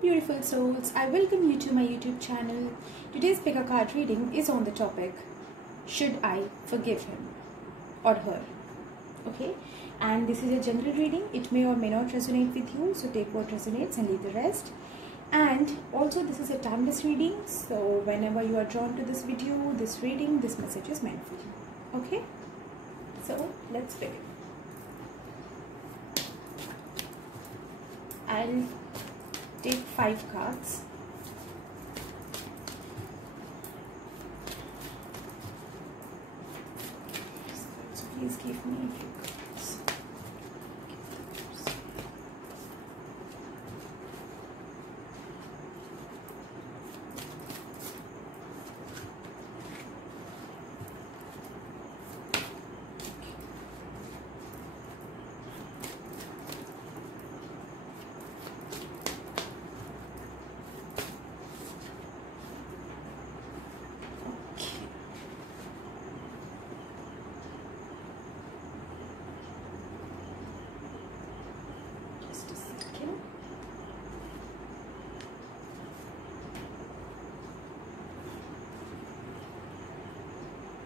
beautiful souls, I welcome you to my YouTube channel. Today's pick a card reading is on the topic, should I forgive him or her? Okay, and this is a general reading. It may or may not resonate with you, so take what resonates and leave the rest. And also this is a timeless reading, so whenever you are drawn to this video, this reading, this message is meant for you. Okay, so let's begin. I'll take 5 cards. So please give me a few cards.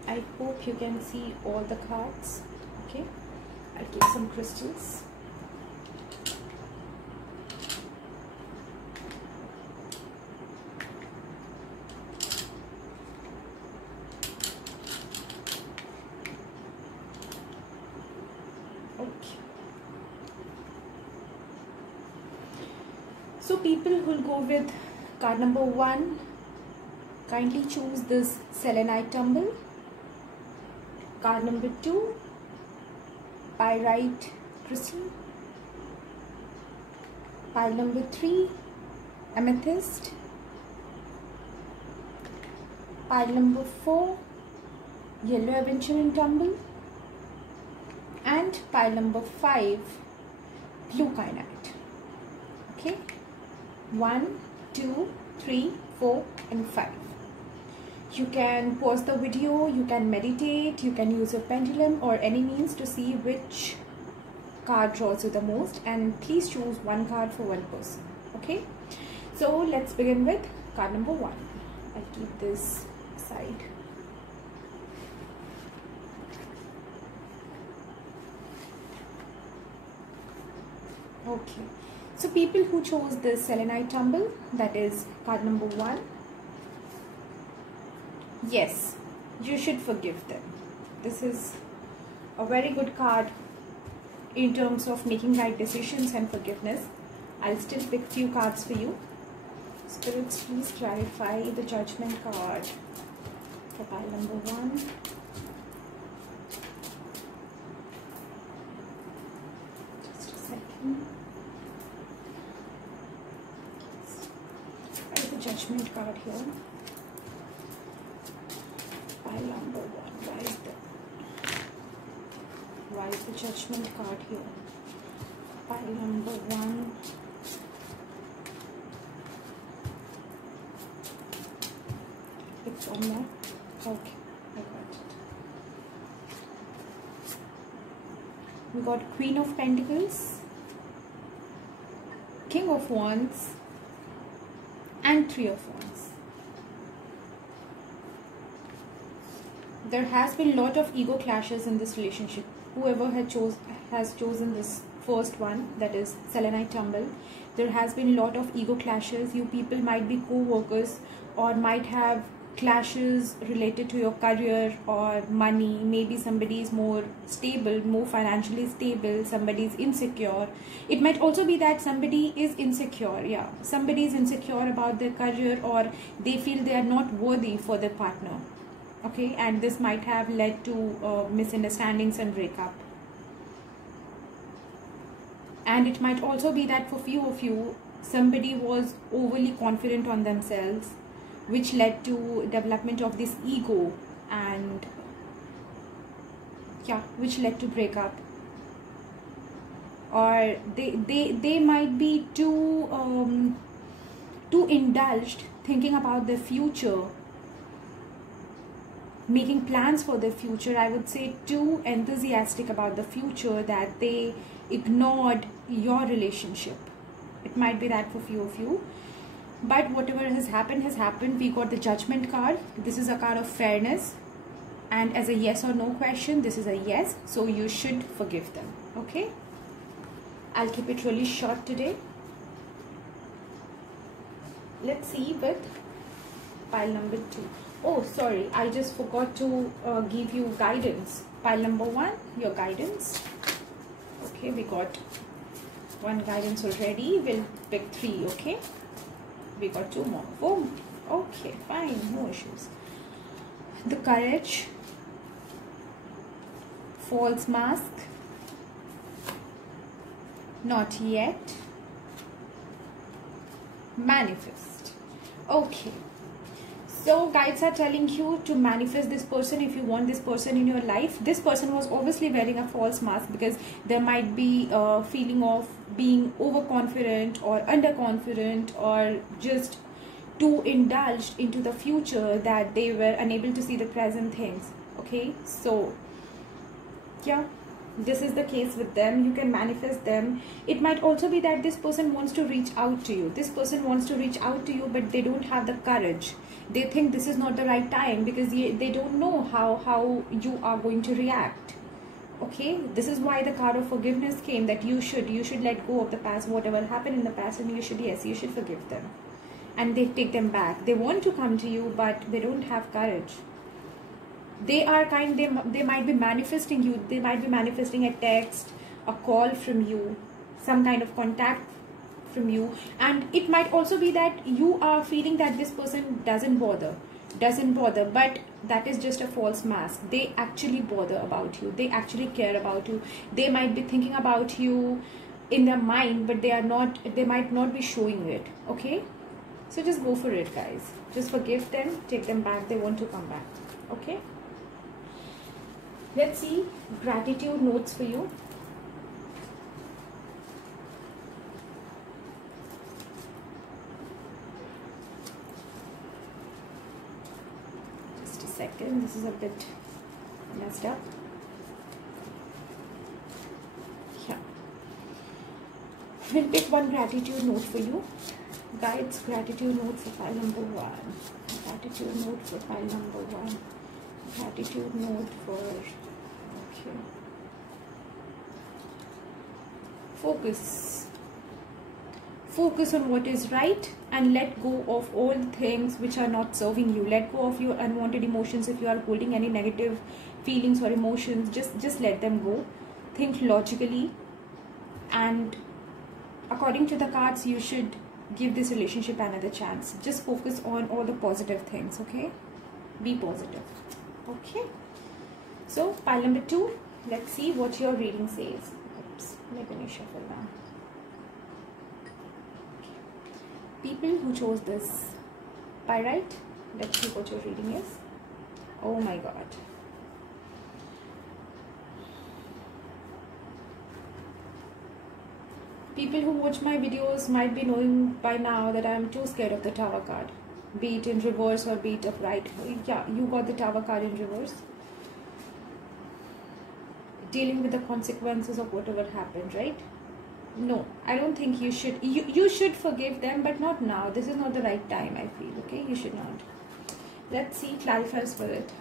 I hope you can see all the cards. Okay, I'll take some crystals. Okay, so people who will go with card number 1, kindly choose this selenite tumble. Card number 2, pyrite crystal. Pile number 3, amethyst. Pile number 4, yellow aventurine tumble. And pile number 5, blue kyanite. Okay, 1, 2, 3, 4 and 5. You can pause the video, you can meditate, you can use your pendulum or any means to see which card draws you the most, and please choose one card for one person. Okay, so let's begin with card number 1. I'll keep this aside. Okay, so people who chose the selenite tumble, that is card number 1, yes, you should forgive them. This is a very good card in terms of making right decisions and forgiveness. I'll still pick few cards for you. Spirits, please clarify the judgment card for pile number 1. Just a second. What is the judgment card here? Pile number 1. Why is the judgment card here? Pile number 1. It's on there. Okay, I got it. We got Queen of Pentacles, King of Wands, and 3 of Wands. There has been a lot of ego clashes in this relationship. Whoever has chosen this first one, that is selenite tumble, there has been a lot of ego clashes. You people might be co-workers or might have clashes related to your career or money. Maybe somebody is more stable, more financially stable, somebody is insecure. It might also be that somebody is insecure. Yeah, somebody is insecure about their career, or they feel they are not worthy for their partner. Okay, and this might have led to misunderstandings and breakup. And it might also be that for few of you, somebody was overly confident on themselves, which led to development of this ego, and yeah, which led to breakup. Or they might be too indulged thinking about the future, making plans for their future. I would say too enthusiastic about the future that they ignored your relationship. It might be that for few of you. But whatever has happened has happened. We got the Judgment card. This is a card of fairness. And as a yes or no question, this is a yes. So you should forgive them. Okay? I'll keep it really short today. Let's see with pile number 2. Oh, sorry. I just forgot to give you guidance. Pile number 1, your guidance. Okay, we got one guidance already. We'll pick 3, okay? We got 2 more. Oh, okay, fine. No issues. The Courage. False Mask. Not Yet. Manifest. Okay. So guides are telling you to manifest this person if you want this person in your life. This person was obviously wearing a false mask because there might be a feeling of being overconfident or underconfident or just too indulged into the future that they were unable to see the present things. Okay, so yeah, this is the case with them. You can manifest them. It might also be that this person wants to reach out to you. This person wants to reach out to you, but they don't have the courage. They think this is not the right time because they don't know how you are going to react. Okay, this is why the card of forgiveness came, that you should let go of the past, whatever happened in the past, and you should forgive them. And they take them back. They want to come to you, but they don't have courage. They are they might be manifesting you. They might be manifesting a text, a call from you, some kind of contact from you. And it might also be that you are feeling that this person doesn't bother, but that is just a false mask. They actually bother about you. They actually care about you. They might be thinking about you in their mind, but they might not be showing it. Okay, so just go for it, guys. Just forgive them, take them back. They want to come back. Okay, let's see gratitude notes for you. Just a second, this is a bit messed up. Yeah, we'll pick one gratitude note for you. Guides, gratitude note for pile number 1. Gratitude note for pile number 1. Gratitude note for, okay. Focus on what is right and let go of all things which are not serving you. Let go of your unwanted emotions. If you are holding any negative feelings or emotions, just let them go. Think logically, and according to the cards, you should give this relationship another chance. Just focus on all the positive things. Okay, be positive. Okay, so pile number 2, let's see what your reading says. Oops, let me shuffle now. People who chose this pyrite, let's see what your reading is. Oh my god. People who watch my videos might be knowing by now that I am too scared of the Tower card. Be it in reverse or be it upright. Yeah, you got the Tower card in reverse. Dealing with the consequences of whatever happened, right? No, I don't think you should. You should forgive them, but not now. This is not the right time, I feel. Okay, you should not. Let's see clarifiers for it.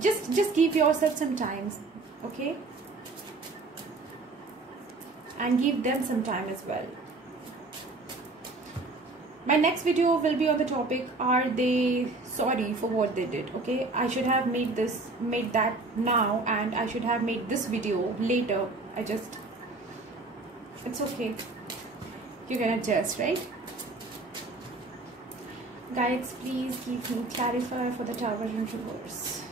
Just give yourself some time, okay? And give them some time as well. My next video will be on the topic, are they sorry for what they did? Okay, I should have made that now, and I should have made this video later. It's okay, you can adjust, right? Guides, please give me clarifier for the Tower in reverse.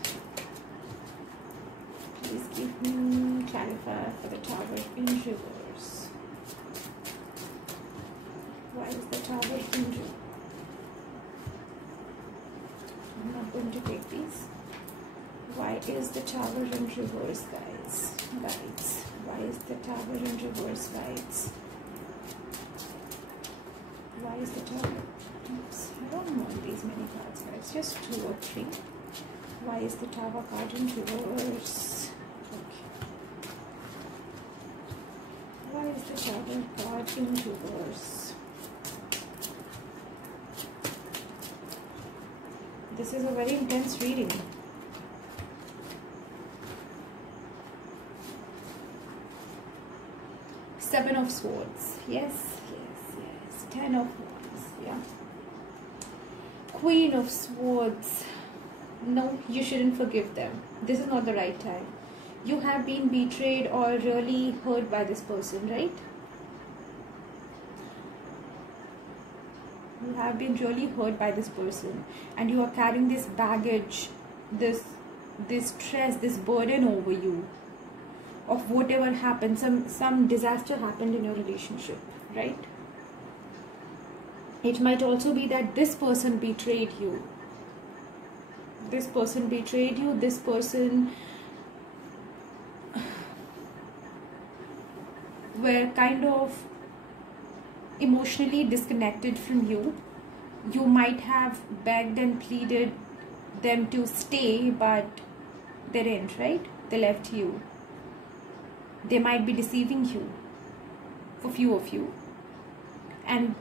Please give me clarifier for the Tower in reverse. Why is the Tower in reverse? I'm not going to take these. Why is the Tower in reverse, guys? Guides, why is the Tower in reverse, guides? Why is the Tower? Oops, I don't want these many cards, guys. Just 2 or 3. Why is the Tower card in reverse? Okay. Why is the Tower card in reverse? This is a very intense reading. Seven of Swords. Yes, yes, yes. Ten of Wands. Yeah. Queen of Swords. No, you shouldn't forgive them. This is not the right time. You have been betrayed or really hurt by this person, right? You have been really hurt by this person, and you are carrying this baggage, this stress, this burden over you of whatever happened. Some disaster happened in your relationship, right? It might also be that this person betrayed you. This person betrayed you. This person were kind of emotionally disconnected from you. You might have begged and pleaded them to stay, but they didn't, right? They left you. They might be deceiving you, for few of you. And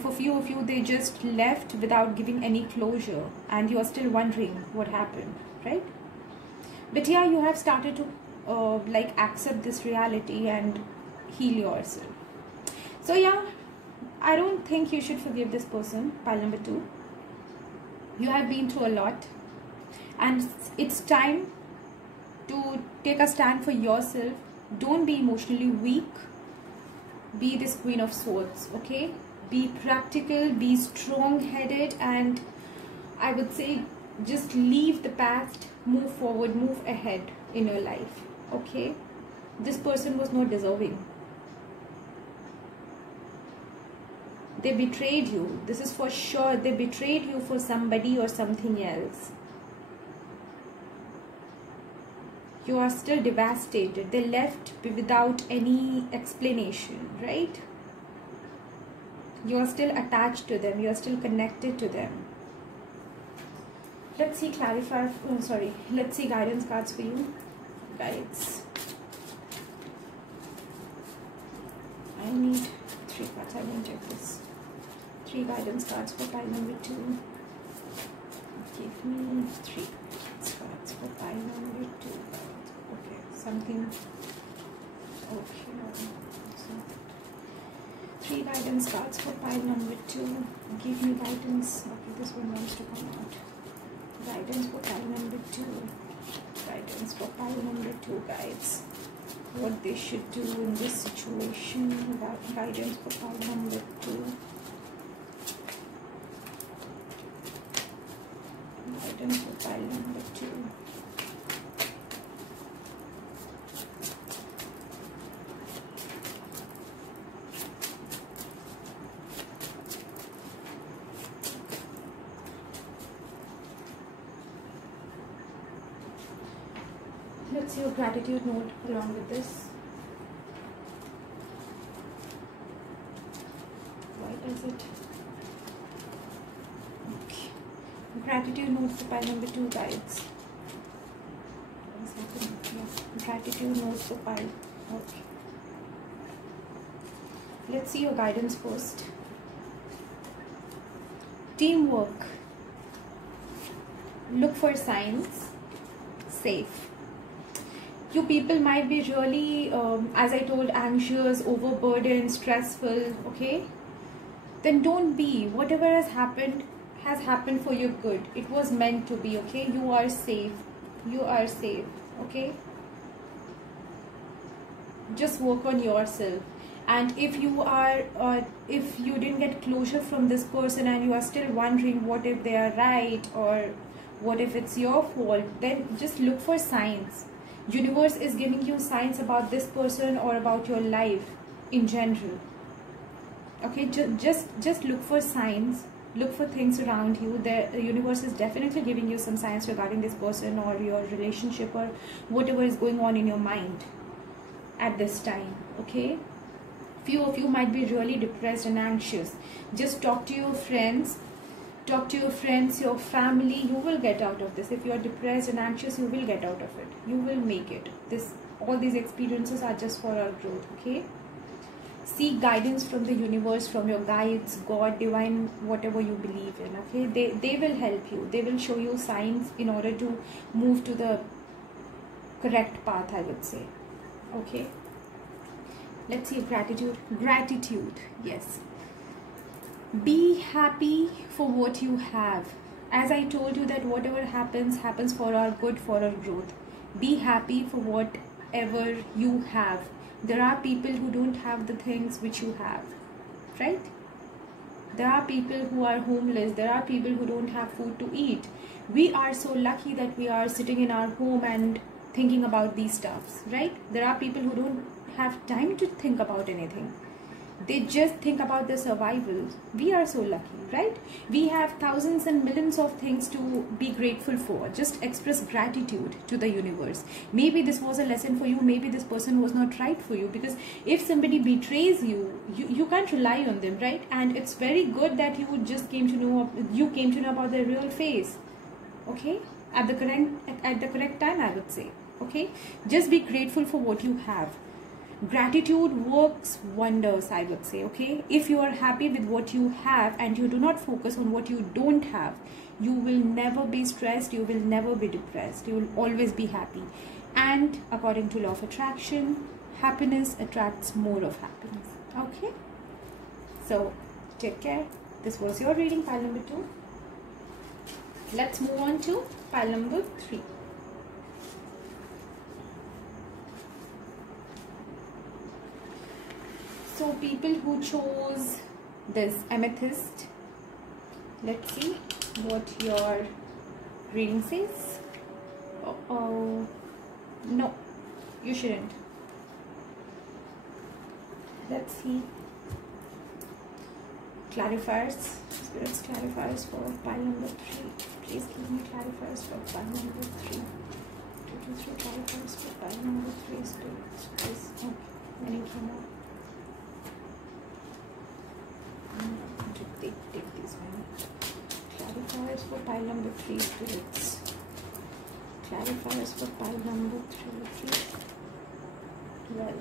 for few of you, they just left without giving any closure, and you are still wondering what happened, right? But yeah, you have started to like accept this reality and heal yourself. So yeah, I don't think you should forgive this person. Pile number 2. You have been through a lot, and it's time to take a stand for yourself. Don't be emotionally weak. Be this Queen of Swords, okay? Be practical, be strong-headed, and I would say just leave the past, move forward, move ahead in your life, okay? This person was not deserving. They betrayed you. This is for sure. They betrayed you for somebody or something else. You are still devastated. They left without any explanation, right? You are still attached to them. You are still connected to them. Let's see let's see guidance cards for you. Guides. I need 3 cards. I won't take this. 3 guidance cards for pile number 2. Give me 3 guidance cards for pile number 2. Okay, something. Okay. So 3 guidance cards for pile number 2. Give me guidance. Okay, this one wants to come out. Guidance for pile number 2. Guidance for pile number 2, guys. What they should do in this situation. Guidance for pile number 2. Guidance for pile number 2. Let's see your gratitude note along with this. Why does it? Okay. Gratitude note for pile number 2, guys. What is happening? Yeah. Gratitude note for pile. Okay. Let's see your guidance first. Teamwork. Look for signs. Safe. You people might be really, as I told, anxious, overburdened, stressful, okay? Then don't be. Whatever has happened for your good. It was meant to be, okay? You are safe. You are safe, okay? Just work on yourself. And if you are, if you didn't get closure from this person and you are still wondering what if they are right or what if it's your fault, then just look for signs. Universe is giving you signs about this person or about your life in general, okay? Just look for signs, look for things around you. The universe is definitely giving you some signs regarding this person or your relationship or whatever is going on in your mind at this time, okay? Few of you might be really depressed and anxious. Just talk to your friends. Talk to your friends, your family. You will get out of this. If you are depressed and anxious, you will get out of it. You will make it. All these experiences are just for our growth, okay? seek guidance from the universe, from your guides, God, divine, whatever you believe in. Okay, they will help you. They will show you signs in order to move to the correct path, I would say. Okay, let's see. Gratitude, yes. Be happy for what you have. As I told you that whatever happens for our good, for our growth. Be happy for whatever you have. There are people who don't have the things which you have, right? There are people who are homeless. There are people who don't have food to eat. We are so lucky that we are sitting in our home and thinking about these stuffs, right? There are people who don't have time to think about anything. They just think about their survival. We are so lucky, right? We have thousands and millions of things to be grateful for. Just express gratitude to the universe. Maybe this was a lesson for you. Maybe this person was not right for you. Because if somebody betrays you, you can't rely on them, right? And it's very good that you just came to know about their real face. Okay, at the correct time, I would say. Okay, just be grateful for what you have. Gratitude works wonders, I would say. Okay, if you are happy with what you have and you do not focus on what you don't have, you will never be stressed, you will never be depressed, you will always be happy. And according to law of attraction, happiness attracts more of happiness. Okay, so take care. This was your reading, pile number 2. Let's move on to pile number 3. So people who chose this amethyst, let's see what your reading says. Oh, no, you shouldn't. Let's see. Clarifiers, spirits, clarifiers for pile number 3. Please give me clarifiers for pile number 3. 2 to 3 clarifiers for pile number 3. Spirits, please. Okay, many came out. Take this one. Clarifiers for pile number 3, spirits. Clarifiers for pile number 3. Well,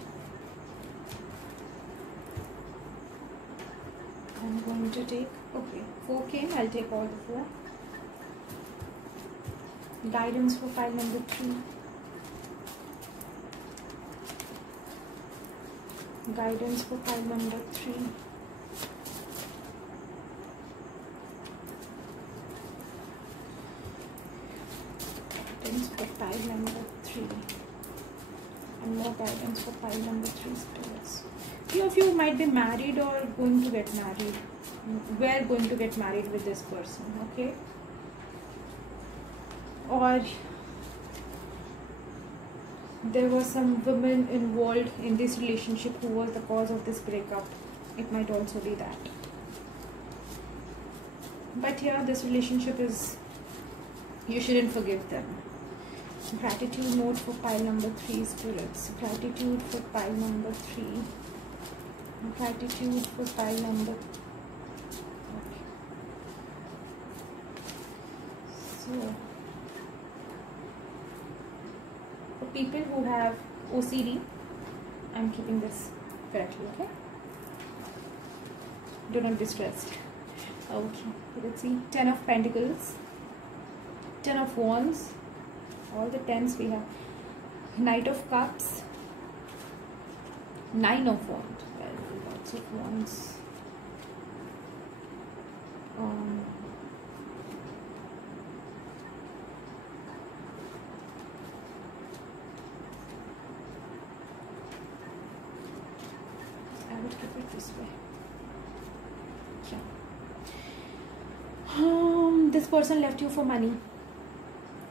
I'm going to take, okay, 4 came, I'll take all the 4. Guidance for pile number 3. Guidance for pile number 3. For pile number 3, and more guidance for pile number 3, spirits. Few of you might be married or going to get married. We're going to get married with this person, okay? Or there was some woman involved in this relationship who was the cause of this breakup. It might also be that. But yeah, this relationship is, you shouldn't forgive them. Gratitude mode for pile number 3, spirits. Gratitude for pile number 3. Gratitude for pile number. Okay. So, for people who have OCD, I'm keeping this correctly, okay? Do not be stressed. Okay, let's see. 10 of Pentacles, 10 of Wands. All the 10s we have. Knight of Cups, 9 of Wands. Well, lots of Wands. I would keep it this way. Yeah. This person left you for money,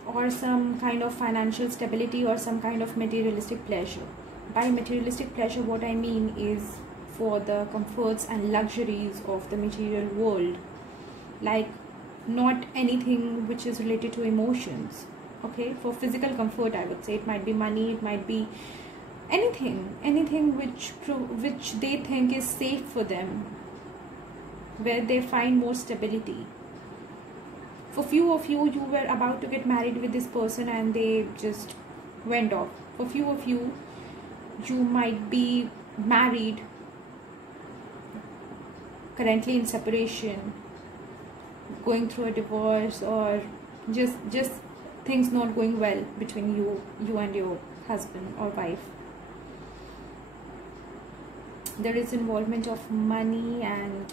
or some kind of financial stability, or some kind of materialistic pleasure. By materialistic pleasure, what I mean is for the comforts and luxuries of the material world, like not anything which is related to emotions. Okay, for physical comfort, I would say it might be money, it might be anything which they think is safe for them, where they find more stability. For few of you, you were about to get married with this person and they just went off. For few of you, you might be married currently in separation, going through a divorce, or just things not going well between you and your husband or wife. There is involvement of money and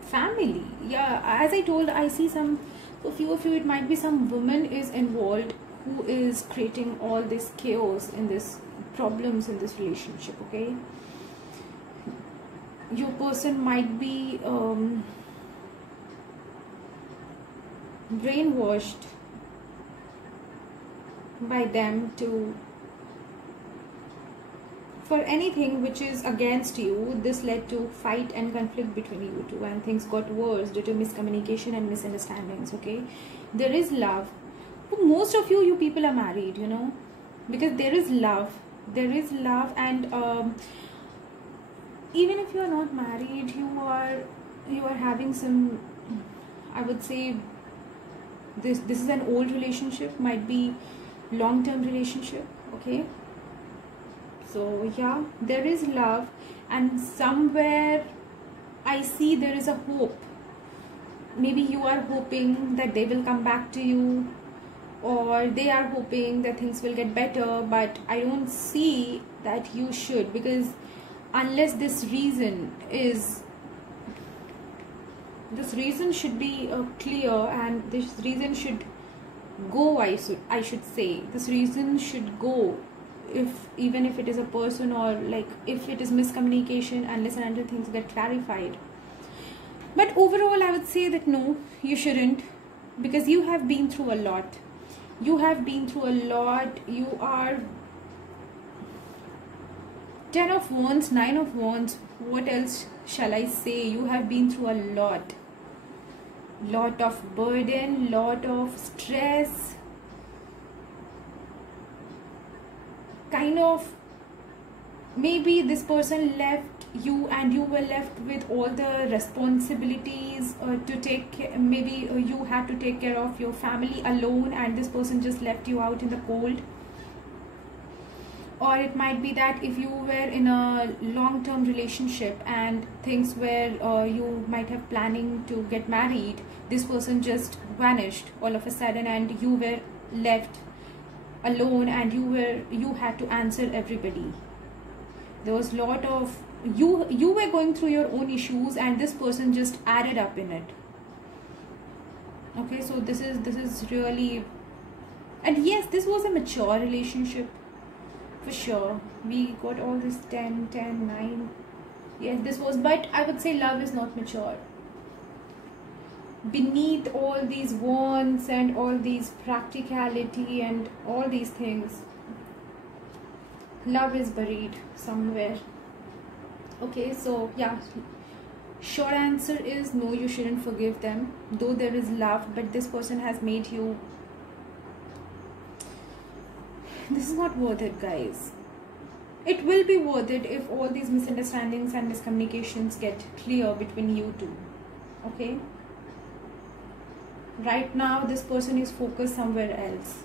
family. Yeah, as I told, I see some, for few of you it might be some woman is involved who is creating all this chaos in this problems in this relationship. Okay, your person might be brainwashed by them to for anything which is against you. This led to fight and conflict between you two, and things got worse due to miscommunication and misunderstandings. Okay, there is love. For most of you people are married, you know, because there is love. There is love, and even if you are not married, you are having some, I would say, this is an old relationship, might be long-term relationship. Okay, so yeah, there is love, and somewhere I see there is a hope. Maybe you are hoping that they will come back to you, or they are hoping that things will get better, but I don't see that you should, because unless this reason should be clear, and this reason should go, I should say this reason should go, even if it is a person, or like if it is miscommunication, unless and until things get clarified. But overall I would say that no, you shouldn't, because you have been through a lot. You have been through a lot. You are 10 of wands, 9 of wands. What else shall I say? You have been through a lot of burden, lot of stress, kind of. Maybe this person left you and you were left with all the responsibilities to take. Maybe you had to take care of your family alone, and this person just left you out in the cold. Or it might be that if you were in a long-term relationship and things were you might have planning to get married, this person just vanished all of a sudden, and you were left alone, and you had to answer everybody. There was a lot of you were going through your own issues, and this person just added up in it. Okay, so this is really, and yes, this was a mature relationship for sure. We got all this 10, 9. Yes, this was, but I would say love is not mature. Beneath all these wants and all these practicality and all these things, love is buried somewhere. Okay, so yeah, short answer is no, you shouldn't forgive them, though there is love, but this person has made you, this is not worth it, guys. It will be worth it if all these misunderstandings and miscommunications get clear between you two. Okay, right now this person is focused somewhere else,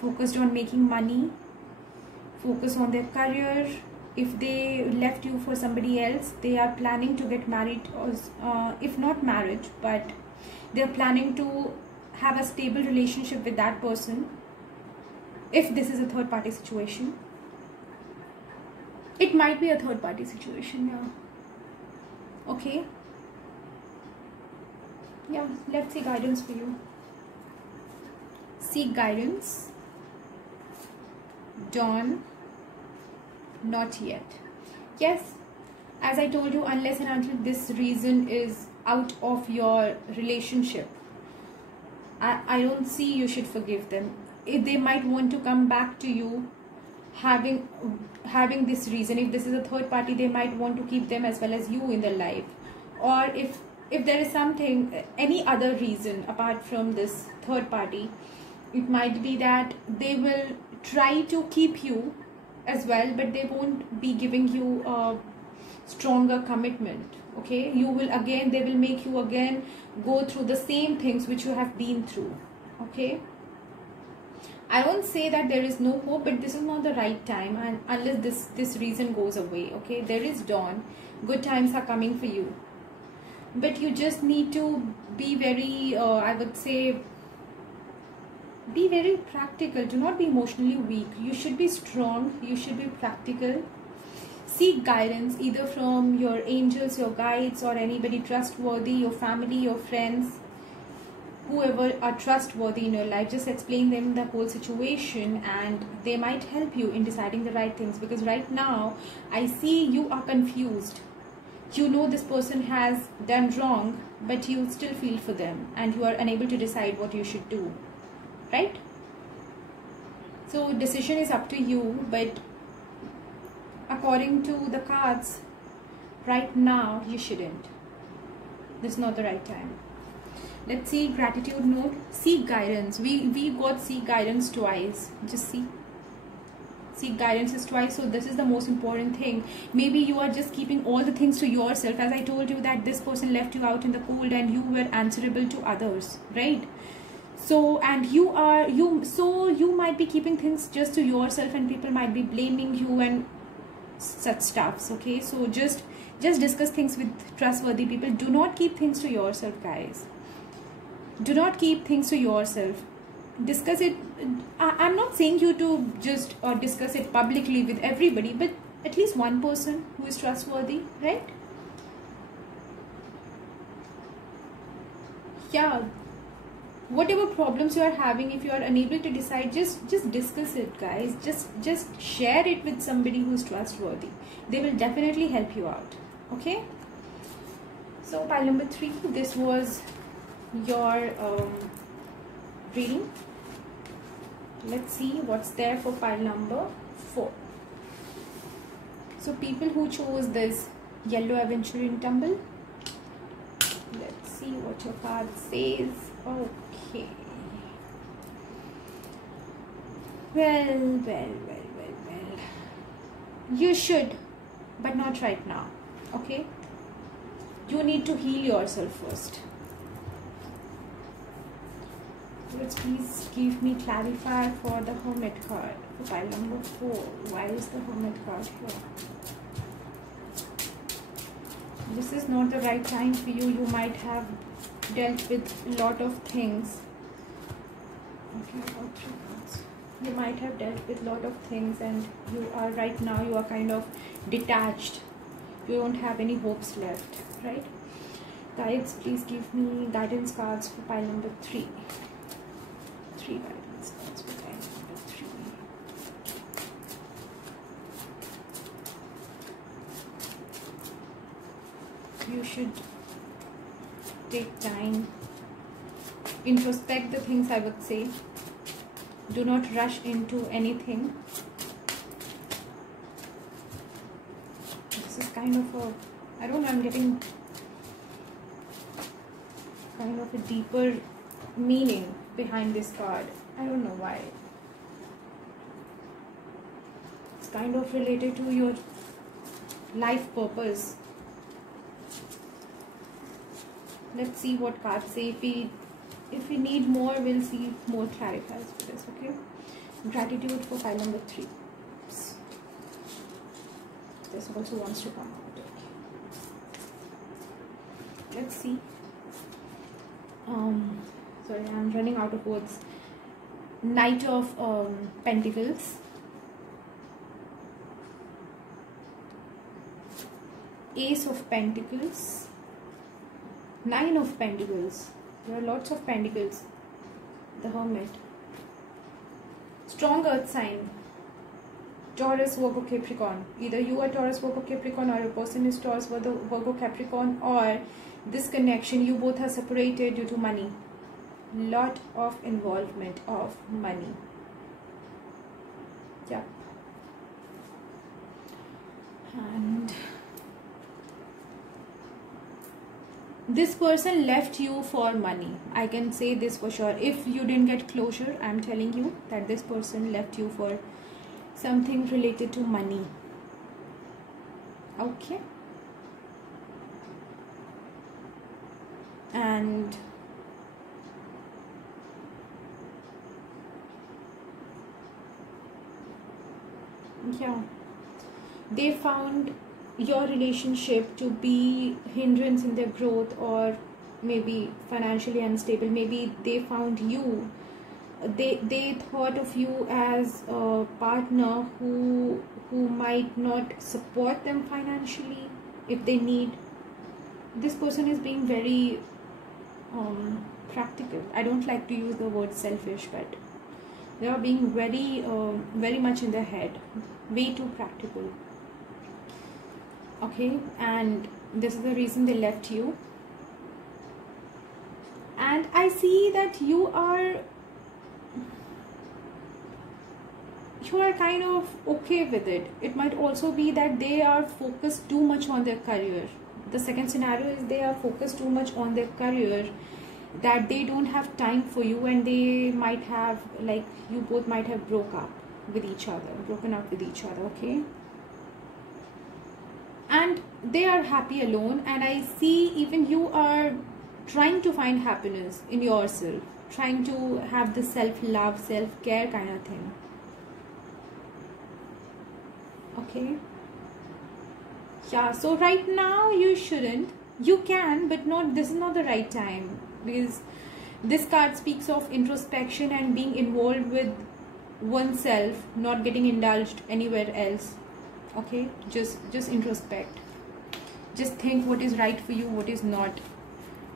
focused on making money, focused on their career. If they left you for somebody else, they are planning to get married, or if not marriage, but they are planning to have a stable relationship with that person. If this is a third party situation, it might be a third party situation. Yeah, okay, yeah, let's see guidance for you. Seek guidance. Dawn. Not yet. Yes, as I told you, unless and until this reason is out of your relationship, I don't see you should forgive them. If they might want to come back to you having this reason. If this is a third party, they might want to keep them as well as you in their life. Or if there is something, any other reason apart from this third party, it might be that they will try to keep you as well, but they won't be giving you a stronger commitment. Okay, they will make you again go through the same things which you have been through. Okay, I won't say that there is no hope, but this is not the right time, and unless this reason goes away. Okay, there is dawn. Good times are coming for you. but you just need to be very, I would say, be very practical. Do not be emotionally weak. You should be strong. You should be practical. Seek guidance either from your angels, your guides, or anybody trustworthy, your family, your friends, whoever are trustworthy in your life. Just explain them the whole situation and they might help you in deciding the right things, because right now I see you are confused. You know this person has done wrong, but you still feel for them and you are unable to decide what you should do, right? So decision is up to you, but according to the cards, right now you shouldn't. This is not the right time. Let's see gratitude note. Seek guidance. We got seek guidance twice. Just see. Seek guidance is twice, so this is the most important thing. Maybe you are just keeping all the things to yourself. As I told you that this person left you out in the cold and you were answerable to others, right? So, and you might be keeping things just to yourself and people might be blaming you and such stuffs. Okay, so just discuss things with trustworthy people. Do not keep things to yourself, guys. Do not keep things to yourself. Discuss it. I'm not saying you to just discuss it publicly with everybody, but at least one person who is trustworthy, right? Yeah, whatever problems you are having, if you are unable to decide, just discuss it, guys. Just share it with somebody who is trustworthy. They will definitely help you out. Okay, so pile number 3, this was your reading. Let's see what's there for pile number 4. So people who chose this yellow aventurine tumble, let's see what your card says. Okay, well, you should, but not right now. Okay, you need to heal yourself first. Let's please give me clarifier for the Hermit card for pile number 4. Why is the Hermit card here? This is not the right time for you. You might have dealt with a lot of things. Okay, about 3 cards. You might have dealt with a lot of things and you are right now, you are kind of detached. You don't have any hopes left, right? Guides, please give me guidance cards for pile number 3. 3 guidance cards for pile number 3. You should take time, introspect the things, I would say. Do not rush into anything. This is kind of a, I don't know, I'm getting kind of a deeper meaning behind this card. I don't know why. It's kind of related to your life purpose. Let's see what cards say. If we need more, we'll see more clarifiers for this. Okay, gratitude for pile number 3. Oops. This also wants to come out. Okay. Let's see. Sorry, I'm running out of words. Knight of Pentacles, Ace of Pentacles, 9 of Pentacles. There are lots of Pentacles. The Hermit. Strong earth sign. Taurus, Virgo, Capricorn. Either you are Taurus, Virgo, Capricorn, or your person is Taurus, Virgo, Capricorn, or this connection, you both are separated due to money. Lot of involvement of money. Yep. And this person left you for money. I can say this for sure. If you didn't get closure, I'm telling you that this person left you for something related to money. Okay. And yeah, they found your relationship to be hindrance in their growth, or maybe financially unstable. Maybe they found you, they thought of you as a partner who might not support them financially if they need. This person is being very practical. I don't like to use the word selfish, but they are being very much in their head, way too practical. Okay, and this is the reason they left you. And I see that you are kind of okay with it. It might also be that they are focused too much on their career. The second scenario is they are focused too much on their career, that they don't have time for you, and they might have, like, you both might have broken up with each other. Okay, and they are happy alone. And I see even you are trying to find happiness in yourself, trying to have the self-love, self-care kind of thing. Okay, yeah, so right now you shouldn't. You can, but not, this is not the right time, because this card speaks of introspection and being involved with oneself, not getting indulged anywhere else. Okay, just introspect, just think what is right for you, what is not.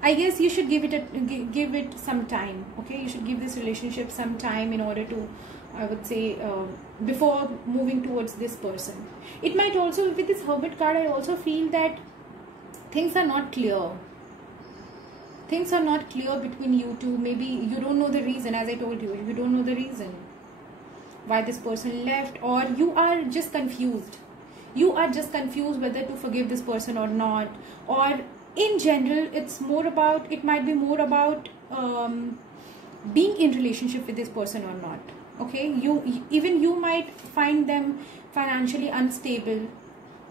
I guess you should give it some time. Okay, you should give this relationship some time in order to, I would say, before moving towards this person. It might also, with this Hermit card, I also feel that things are not clear. Things are not clear between you two. Maybe you don't know the reason. As I told you, you don't know the reason why this person left, or you are just confused. You are just confused whether to forgive this person or not. Or in general, it's more about, it might be more about being in relationship with this person or not. Okay, you might find them financially unstable,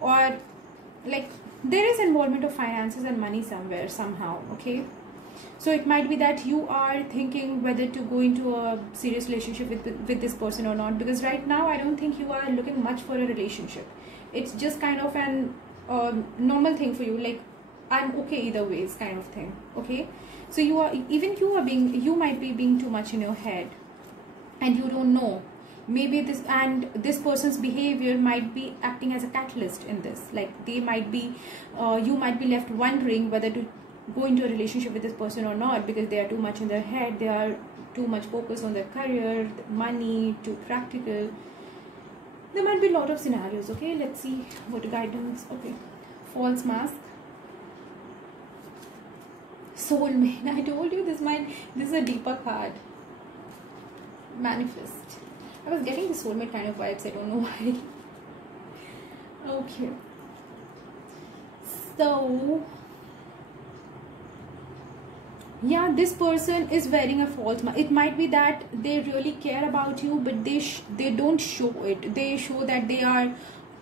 or like there is involvement of finances and money somewhere, somehow. Okay, so it might be that you are thinking whether to go into a serious relationship with this person or not, because right now I don't think you are looking much for a relationship. It's just kind of an normal thing for you, like I'm okay either ways kind of thing. Okay, so you might be being too much in your head, and you don't know. Maybe this person's behavior might be acting as a catalyst in this. Like they might be, you might be left wondering whether to go into a relationship with this person or not, because they are too much in their head. They are too much focused on their career, money, too practical. There might be a lot of scenarios. Okay, let's see what guidance. Okay, false mask, soulmate. I told you this is a deeper card. Manifest. I was getting the soulmate kind of vibes. I don't know why. Okay. So yeah, this person is wearing a false mask. It might be that they really care about you, but they don't show it. They show that they are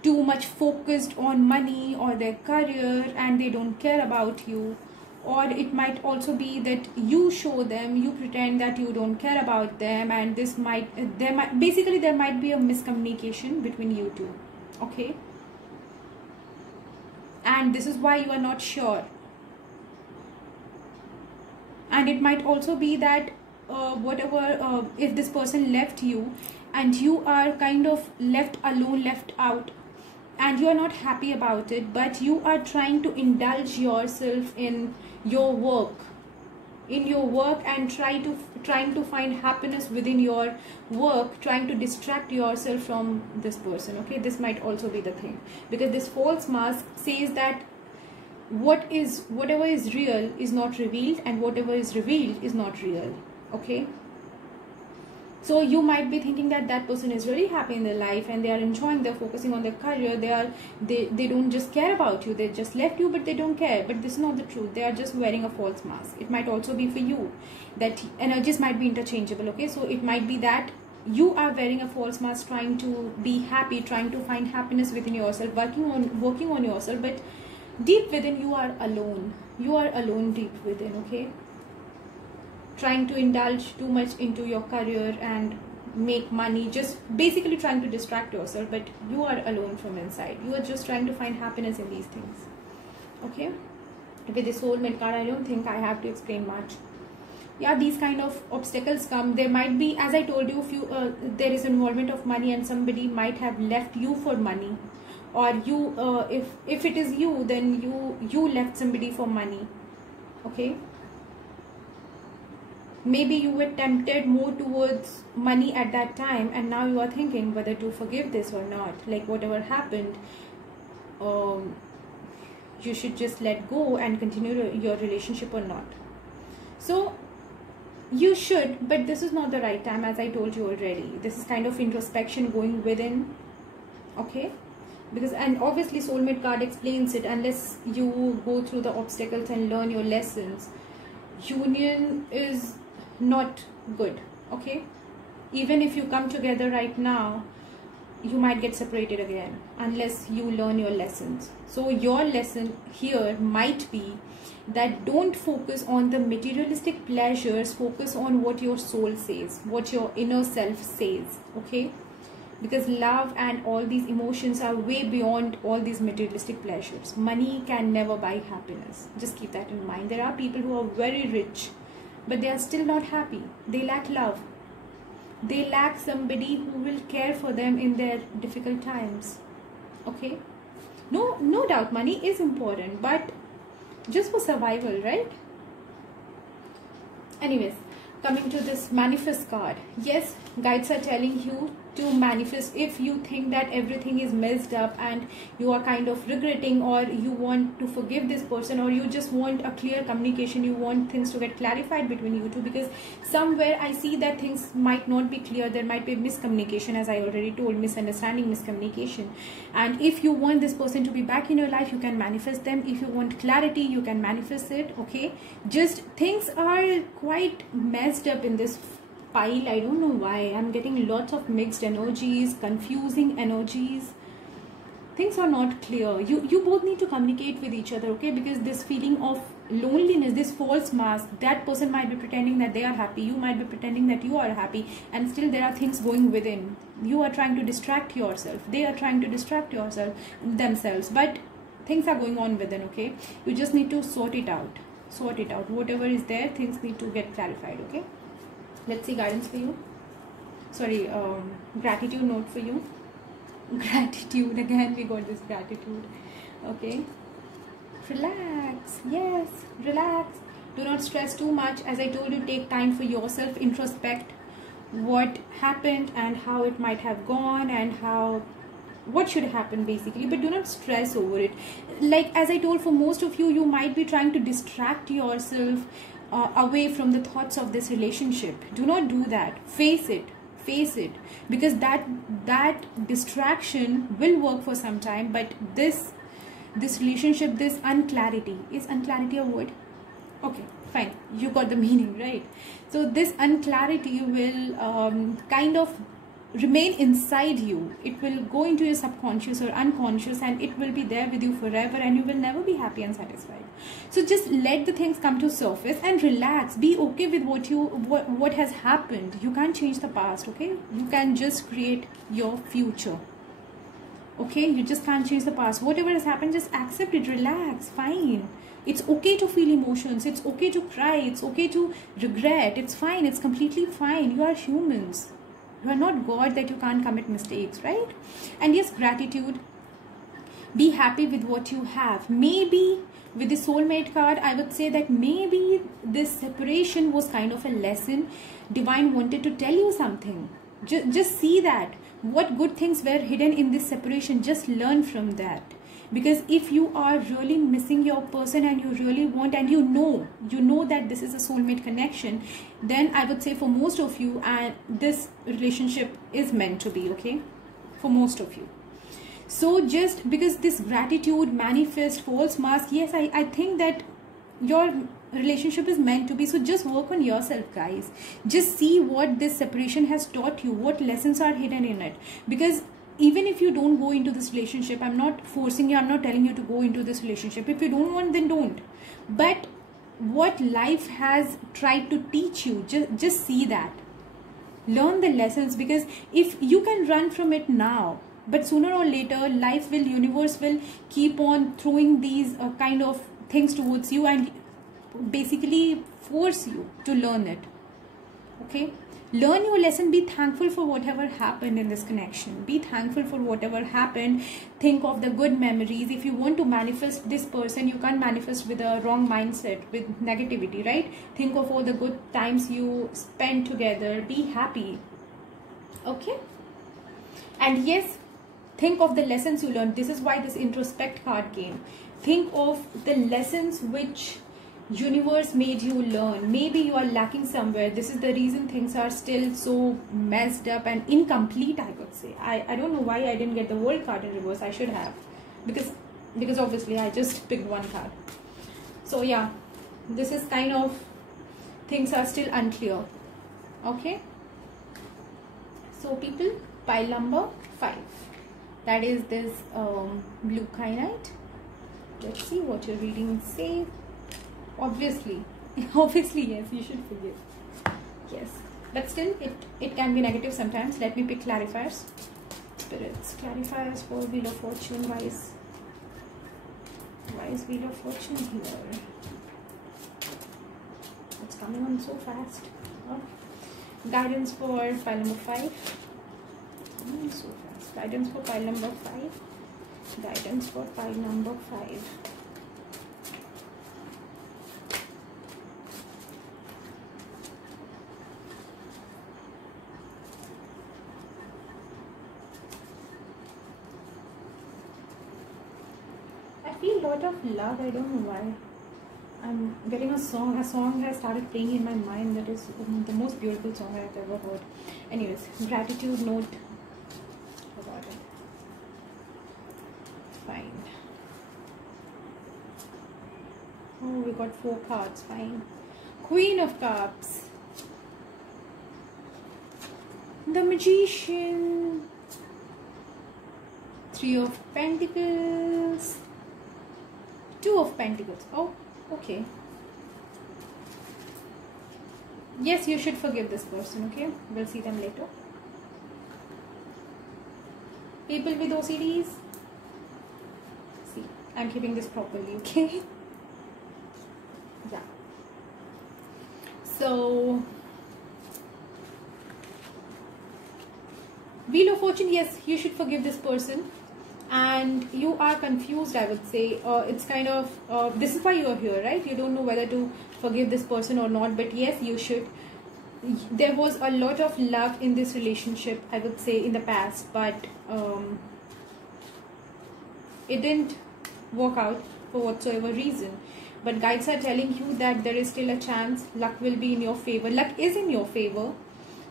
too much focused on money or their career, and they don't care about you. Or it might also be that you show them, you pretend that you don't care about them, and there might be a miscommunication between you two. Okay, and this is why you are not sure. And it might also be that if this person left you and you are kind of left alone, left out, and you are not happy about it, but you are trying to indulge yourself in your work, and trying to find happiness within your work, trying to distract yourself from this person. Okay, this might also be the thing, because this false mask says that whatever is real is not revealed, and whatever is revealed is not real. Okay, so you might be thinking that person is really happy in their life, and they are enjoying, they're focusing on their career, they don't just care about you, they just left you, but they don't care. But this is not the truth. They are just wearing a false mask. It might also be for you that energies might be interchangeable. Okay, so it might be that you are wearing a false mask, trying to be happy, trying to find happiness within yourself, working on yourself, but deep within you are alone. You are alone deep within. Okay, trying to indulge too much into your career and make money, just basically trying to distract yourself, but you are alone from inside. You are just trying to find happiness in these things. Okay, with the soulmate card, I don't think I have to explain much. Yeah, these kind of obstacles come. There might be, as I told you, there is involvement of money, and somebody might have left you for money, or you if it is you, then you left somebody for money. Okay, maybe you were tempted more towards money at that time, and now you are thinking whether to forgive this or not. Like, whatever happened, you should just let go and continue your relationship or not. So you should, but this is not the right time, as I told you already. This is kind of introspection going within. Okay, because, and obviously soulmate card explains it, unless you go through the obstacles and learn your lessons, union is not good. Okay, even if you come together right now, you might get separated again unless you learn your lessons. So your lesson here might be that don't focus on the materialistic pleasures, focus on what your soul says, what your inner self says. Okay, because love and all these emotions are way beyond all these materialistic pleasures. Money can never buy happiness. Just keep that in mind. There are people who are very rich, but they are still not happy. They lack love. They lack somebody who will care for them in their difficult times. Okay, no doubt money is important, but just for survival, right? Anyways, coming to this manifest card. Yes, guides are telling you to manifest. If you think that everything is messed up and you are kind of regretting, or you want to forgive this person, or you just want a clear communication, you want things to get clarified between you two, because somewhere I see that things might not be clear. There might be miscommunication, as I already told, misunderstanding, miscommunication. And if you want this person to be back in your life, you can manifest them. If you want clarity, you can manifest it. Okay, just things are quite messed up in this pile. I don't know why. I'm getting lots of mixed energies, confusing energies. Things are not clear. You both need to communicate with each other, okay? Because this feeling of loneliness, this false mask, that person might be pretending that they are happy, you might be pretending that you are happy, and still there are things going within. You are trying to distract yourself, they are trying to distract themselves, but things are going on within. Okay, you just need to sort it out. Whatever is there, things need to get clarified. Okay, let's see guidance for you. Sorry, gratitude note for you. Gratitude, again we got this gratitude. Okay, relax. Yes, relax. Do not stress too much. As I told you, take time for yourself, introspect what happened and how it might have gone, and what should happen basically, but do not stress over it. Like, as I told, for most of you, you might be trying to distract yourself away from the thoughts of this relationship. Do not do that. Face it, because that distraction will work for some time, but this relationship, this unclarity, is unclarity a word? Okay, fine, you got the meaning, right? So this unclarity will kind of remain inside you. It will go into your subconscious or unconscious, and it will be there with you forever, and you will never be happy and satisfied. So just let the things come to surface and relax. Be okay with what has happened. You can't change the past. Okay, you can just create your future. Okay, you just can't change the past. Whatever has happened, just accept it. Relax. Fine. It's okay to feel emotions. It's okay to cry. It's okay to regret. It's fine. It's completely fine. You are humans. You are not God that you can't commit mistakes, right? And yes, gratitude. Be happy with what you have. Maybe with the soulmate card, I would say that maybe this separation was kind of a lesson. Divine wanted to tell you something. Just see that. What good things were hidden in this separation. Just learn from that. Because if you are really missing your person, and you really want, and you know that this is a soulmate connection, then I would say for most of you, and this relationship is meant to be, okay, for most of you. So just because this gratitude, manifest, false mask, yes, I think that your relationship is meant to be. So just work on yourself, guys. Just see what this separation has taught you, what lessons are hidden in it. Because even if you don't go into this relationship, I'm not forcing you, I'm not telling you to go into this relationship. If you don't want, then don't. But what life has tried to teach you, just see that. Learn the lessons, because if you can run from it now, but sooner or later universe will keep on throwing these kind of things towards you and basically force you to learn it. Okay, learn your lesson. Be thankful for whatever happened in this connection. Be thankful for whatever happened. Think of the good memories. If you want to manifest this person, you can't manifest with a wrong mindset, with negativity, right? Think of all the good times you spent together. Be happy. Okay, and yes, think of the lessons you learned. This is why this introspect card came. Think of the lessons which universe made you learn. Maybe you are lacking somewhere. This is the reason things are still so messed up and incomplete, I would say. I don't know why I didn't get the world card in reverse. I should have, because obviously I just picked one card. So yeah, this is kind of, things are still unclear. Okay, so people, pile number 5, that is this blue kyanite. Let's see what your readings say. Obviously yes, you should forgive. Yes, but still it can be negative sometimes. Let me pick clarifiers. Spirits, clarifiers for Wheel of Fortune. Why is Wheel of Fortune here? It's coming on so fast. Oh. Guidance for pile number 5. So fast. Guidance for pile number 5. Guidance for pile number 5. Lot of love. I don't know why. I'm getting a song. A song has started playing in my mind that is the most beautiful song I've ever heard. Anyways, gratitude note about it. Fine. Oh, we got 4 cards. Fine. Queen of Cups. The Magician. 3 of Pentacles. 2 of Pentacles. Oh, okay. Yes, you should forgive this person, okay? We'll see them later. People with OCDs. See, I'm keeping this properly, okay? Yeah. So, Wheel of Fortune, yes, you should forgive this person. And you are confused, I would say. It's kind of, this is why you are here, right? You don't know whether to forgive this person or not, but yes, you should. There was a lot of love in this relationship, I would say, in the past, but it didn't work out for whatsoever reason. But guides are telling you that there is still a chance. Luck will be in your favor. Luck is in your favor.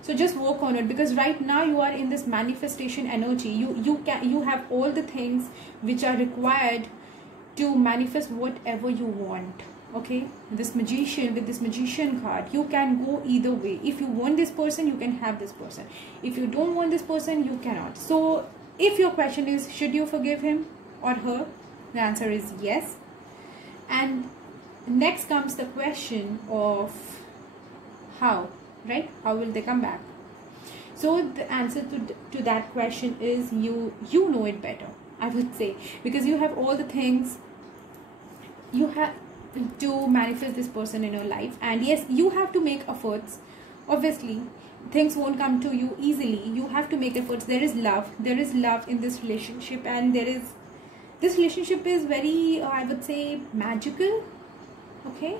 So just work on it, because right now you are in this manifestation energy. You have all the things which are required to manifest whatever you want. Okay, this Magician, with this Magician card, you can go either way. If you want this person, you can have this person. If you don't want this person, you cannot. So if your question is, should you forgive him or her, the answer is yes. And next comes the question of how. Right? How will they come back? So the answer to that question is you know it better, I would say, because you have all the things. You have to manifest this person in your life, and yes, you have to make efforts. Obviously, things won't come to you easily. You have to make efforts. There is love in this relationship, and this relationship is very, I would say, magical. Okay,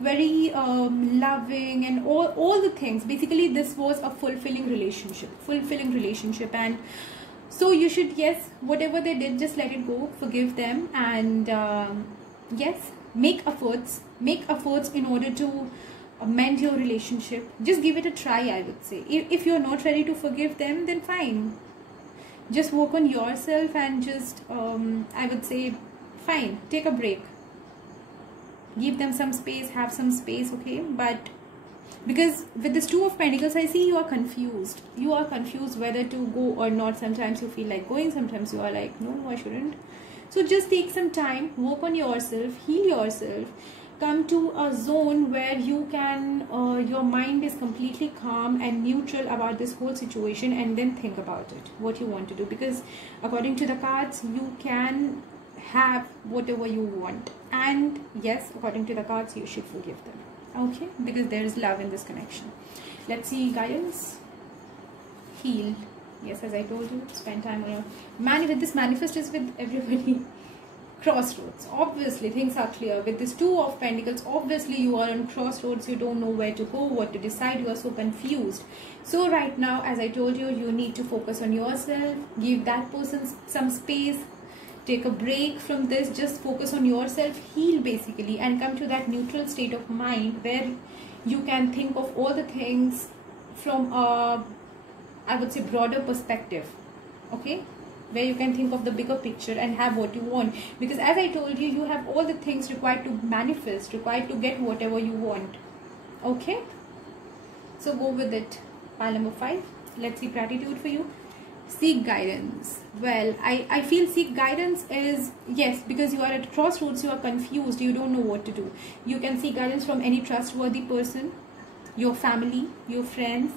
very loving and all the things. Basically, this was a fulfilling relationship, and so you should, yes, whatever they did, just let it go, forgive them, and yes, make efforts in order to mend your relationship. Just give it a try, I would say. If you're not ready to forgive them, then fine, just work on yourself, and just I would say, fine, take a break, give them some space, have some space, okay? But because with this Two of Pentacles, I see you are confused whether to go or not. Sometimes you feel like going, sometimes you are like, no, I shouldn't. So just take some time, work on yourself, heal yourself, come to a zone where you can your mind is completely calm and neutral about this whole situation, and then think about it, what you want to do, because according to the cards, you can have whatever you want. And yes, according to the cards, you should forgive them, okay, because there is love in this connection. Let's see guidance. Heal. Yes, as I told you, spend time on your this manifest is with everybody. Crossroads. Obviously things are clear with this Two of Pentacles. Obviously you are on crossroads, you don't know where to go, what to decide, you are so confused. So right now, as I told you, you need to focus on yourself, give that person some space, take a break from this, just focus on yourself, heal basically, and come to that neutral state of mind where you can think of all the things from a, I would say, broader perspective, okay, where you can think of the bigger picture and have what you want. Because as I told you, you have all the things required to manifest, required to get whatever you want, okay. So go with it. Pile number 5. Let's see gratitude for you. Seek guidance. Well, I feel seek guidance is, yes, because you are at crossroads, you are confused, you don't know what to do. You can seek guidance from any trustworthy person, your family, your friends,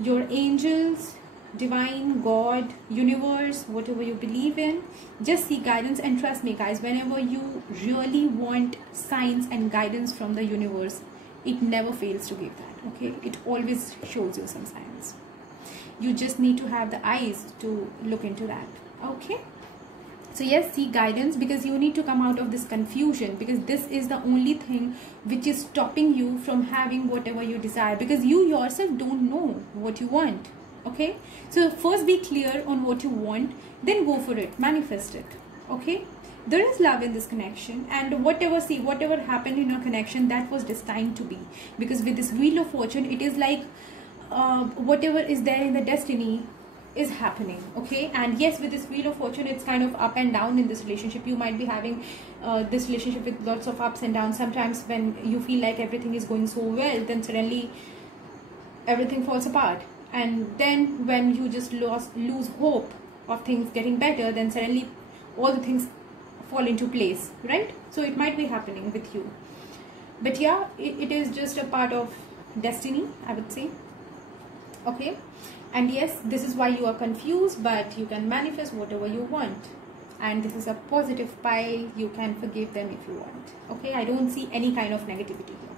your angels, divine, God, universe, whatever you believe in. Just seek guidance, and trust me guys, whenever you really want signs and guidance from the universe, it never fails to give that, okay. It always shows you some signs. You just need to have the eyes to look into that, okay. So yes, seek guidance, because you need to come out of this confusion, because this is the only thing which is stopping you from having whatever you desire, because you yourself don't know what you want, okay. So first be clear on what you want, then go for it, manifest it, okay. There is love in this connection, and whatever happened in your connection, that was destined to be, because with this Wheel of Fortune, it is like whatever is there in the destiny is happening, okay. And yes, with this Wheel of Fortune, it's kind of up and down in this relationship. You might be having this relationship with lots of ups and downs. Sometimes when you feel like everything is going so well, then suddenly everything falls apart. And then when you just lose hope of things getting better, then suddenly all the things fall into place, right? So it might be happening with you, but yeah, it is just a part of destiny, I would say, okay. And yes, this is why you are confused, but you can manifest whatever you want, and this is a positive pile. You can forgive them if you want, okay. I don't see any kind of negativity here.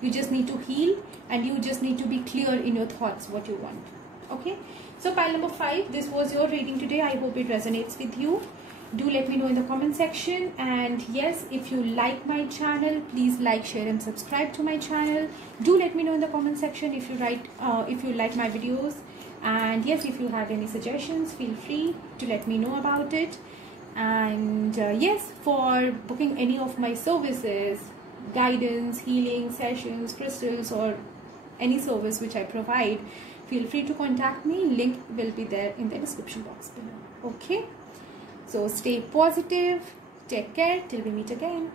You just need to heal, and you just need to be clear in your thoughts what you want, okay. So pile number 5, this was your reading today. I hope it resonates with you. Do let me know in the comment section, and yes, if you like my channel, please like, share and subscribe to my channel. Do let me know in the comment section if you like my videos, and yes, if you have any suggestions, feel free to let me know about it. And yes, for booking any of my services, guidance, healing sessions, crystals, or any service which I provide, feel free to contact me. Link will be there in the description box below, okay. So stay positive, take care till we meet again.